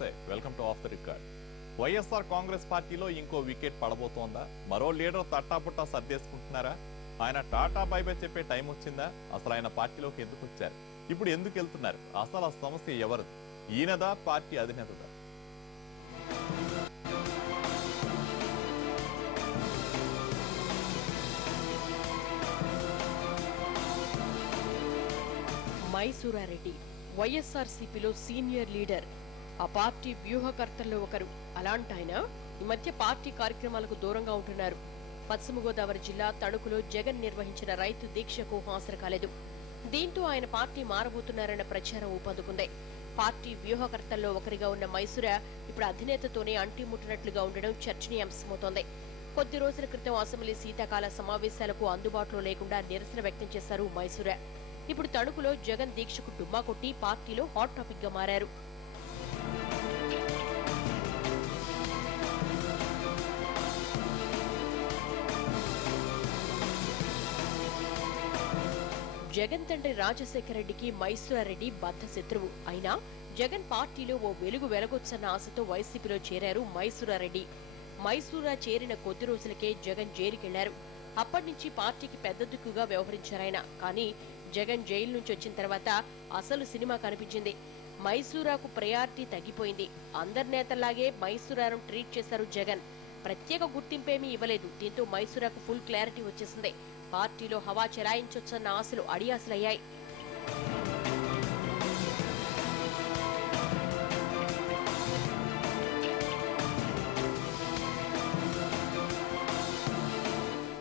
నమస్తే, welcome to of the record. YSR Congress పార్టీలో ఇంకో వికెట్ పడబోతోందా? మరో లీడర్ తట్టాపుట్టా సర్దేసుకుంటున్నారా? ఆయన టాటా బై బై చెప్పే టైం వచ్చిందా? అసలు ఆయన పార్టీలోకి ఎందుకు వచ్చారు? ఇప్పుడు ఎందుకు వెళ్తున్నారు? అసలు ఆ సమస్య ఎవరు? ఈయనదా, పార్టీ అధినేతదా? మైసూరారెడ్డి వైఎస్ఆర్సీపీలో సీనియర్ లీడర్, ఆ పార్టీ వ్యూహకర్తల్లో ఒకరు. అలాంటాయన ఈ మధ్య పార్టీ కార్యక్రమాలకు దూరంగా ఉంటున్నారు. పశ్చిమ గోదావరి జిల్లా తణుకులో జగన్ నిర్వహించిన రైతు దీక్షకు హాజరు కాలేదు. దీంతో ఆయన పార్టీ మారబోతున్నారన్న ప్రచారం ఊపందుకుంది. పార్టీ వ్యూహకర్తల్లో ఒకరిగా ఉన్న మైసూరా ఇప్పుడు అధినేతతోనే అంటిముట్టినట్లుగా ఉండడం చర్చనీయాంశమవుతోంది. కొద్ది రోజుల క్రితం అసెంబ్లీ శీతాకాల సమావేశాలకు అందుబాటులో లేకుండా నిరసన వ్యక్తం చేశారు మైసూరా. ఇప్పుడు తణుకులో జగన్ దీక్షకు డుమ్మా కొట్టి పార్టీలో హాట్ టాపిక్ గా మారారు. జగన్ తండ్రి రాజశేఖర రెడ్డికి మైసూరారెడ్డి బద్ధ శత్రువు. అయినా జగన్ పార్టీలో ఓ వెలుగు వెలగొచ్చన్న ఆశతో వైసీపీలో చేరారు మైసూరారెడ్డి. మైసూరా చేరిన కొద్ది రోజులకే జగన్ జైలుకెళ్లారు. అప్పటినుంచి పార్టీకి పెద్ద దిక్కుగా వ్యవహరించారాయన. కానీ జగన్ జైలు నుంచి వచ్చిన తర్వాత అసలు సినిమా కనిపించింది. మైసూరాకు ప్రయారిటీ తగ్గిపోయింది. అందరి నేతల్లాగే మైసూరాను ట్రీట్ చేశారు జగన్. ప్రత్యేక గుర్తింపేమీ ఇవ్వలేదు. దీంతో మైసూరాకు ఫుల్ క్లారిటీ వచ్చేసింది. పార్టీలో హవా చెలాయించొచ్చన్న ఆశలు అడియాసలయ్యాయి.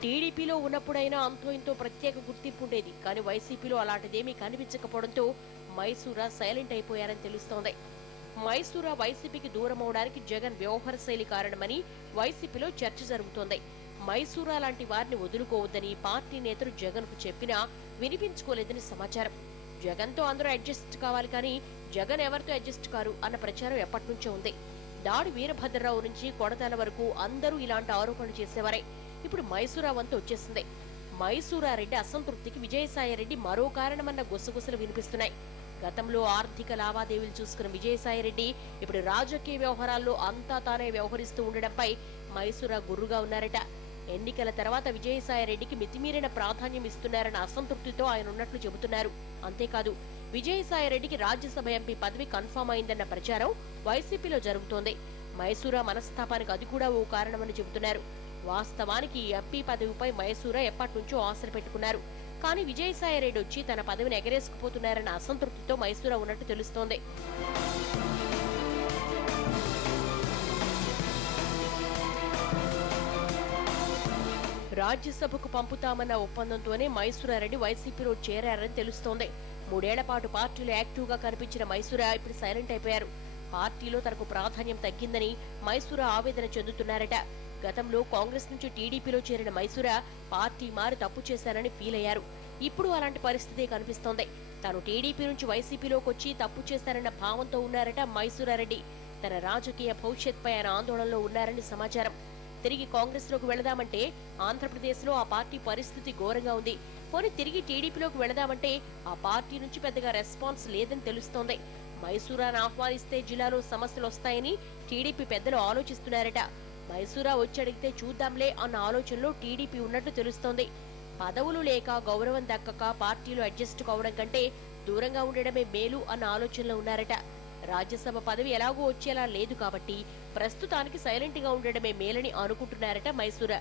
టీడీపీలో ఉన్నప్పుడైనా అంతో ఇంతో ప్రత్యేక గుర్తింపు ఉండేది. కానీ వైసీపీలో అలాంటిదేమీ కనిపించకపోవడంతో మైసూరా సైలెంట్ అయిపోయారని తెలుస్తోంది. మైసూరా వైసీపీకి దూరం అవడానికి జగన్ వ్యవహార శైలి కారణమని వైసీపీలో చర్చ జరుగుతోంది. మైసూరా లాంటి వారిని వదులుకోవద్దని పార్టీ నేతలు జగన్ కు చెప్పినా వినిపించుకోలేదని సమాచారం. జగన్ తో అందరూ అడ్జస్ట్ కావాలి, కానీ జగన్ ఎవరితో అడ్జస్ట్ కారు అన్న ప్రచారం ఎప్పటినుంచో ఉంది. దాడి వీరభద్రరావు నుంచి కొడతాల వరకు అందరూ ఇలాంటి ఆరోపణలు చేసేవారే. ఇప్పుడు మైసూరా వంతు వచ్చేసింది. మైసూరారెడ్డి అసంతృప్తికి విజయసాయిరెడ్డి మరో కారణమన్న గుసగుసలు వినిపిస్తున్నాయి. గతంలో ఆర్థిక లావాదేవీలు చూసుకున్న విజయసాయిరెడ్డి ఇప్పుడు రాజకీయ వ్యవహారాల్లో అంతా తానే వ్యవహరిస్తూ ఉండడంపై మైసూరా గుర్రుగా ఉన్నారట. ఎన్నికల తర్వాత విజయసాయిరెడ్డికి మితిమీరిన ప్రాధాన్యం ఇస్తున్నారన్న అసంతృప్తితో ఆయన ఉన్నట్లు చెబుతున్నారు. అంతేకాదు, విజయసాయిరెడ్డికి రాజ్యసభ ఎంపీ పదవి కన్ఫర్మ్ అయిందన్న ప్రచారం వైసీపీలో జరుగుతోంది. మైసూరా మనస్తాపానికి అది కూడా ఓ కారణమని చెబుతున్నారు. వాస్తవానికి ఈ ఎంపీ పదవిపై మైసూరా ఎప్పటినుంచో ఆశలు పెట్టుకున్నారు. కానీ విజయసాయిరెడ్డి వచ్చి తన పదవిని ఎగరేసుకుపోతున్నారన్న అసంతృప్తితో మైసూరా ఉన్నట్టు తెలుస్తోంది. రాజ్యసభకు పంపుతామన్న ఒప్పందంతోనే మైసూరారెడ్డి వైసీపీలో చేరారని తెలుస్తోంది. 3 ఏళ్ల పాటు పార్టీలో యాక్టివ్ గా కనిపించిన మైసూరా ఇప్పుడు సైలెంట్ అయిపోయారు. పార్టీలో తనకు ప్రాధాన్యం తగ్గిందని మైసూరా ఆవేదన చెందుతున్నారట. గతంలో కాంగ్రెస్ నుంచి టీడీపీలో చేరిన మైసూరా పార్టీ మారి తప్పు చేశారని ఫీల్ అయ్యారు. ఇప్పుడు అలాంటి పరిస్థితే కనిపిస్తోంది. తాను టీడీపీ నుంచి వైసీపీలోకి వచ్చి తప్పు చేశారన్న భావంతో ఉన్నారట మైసూరారెడ్డి. తన రాజకీయ భవిష్యత్పై ఆయన ఆందోళనలో ఉన్నారని సమాచారం. తిరిగి కాంగ్రెస్ లోకి వెళదామంటే ఆంధ్రప్రదేశ్ లో ఆ పార్టీ పరిస్థితి ఘోరంగా ఉంది. పోనీ తిరిగి టీడీపీలోకి వెళదామంటే ఆ పార్టీ నుంచి పెద్దగా రెస్పాన్స్ లేదని తెలుస్తోంది. మైసూరాను ఆహ్వానిస్తే జిల్లాలో సమస్యలు వస్తాయని టీడీపీ పెద్దలు ఆలోచిస్తున్నారట. మైసూరా వచ్చి అడిగితే చూద్దాంలే అన్న ఆలోచనలో టీడీపీ ఉన్నట్టు తెలుస్తోంది. పదవులు లేక గౌరవం దక్కక పార్టీలో అడ్జస్ట్ కావడం కంటే దూరంగా ఉండడమే మేలు అన్న ఆలోచనలో ఉన్నారట. రాజ్యసభ పదవి ఎలాగో వచ్చేలా లేదు కాబట్టి ప్రస్తుతానికి సైలెంట్ గా ఉండడమే మేలని అనుకుంటున్నారట మైసూరా.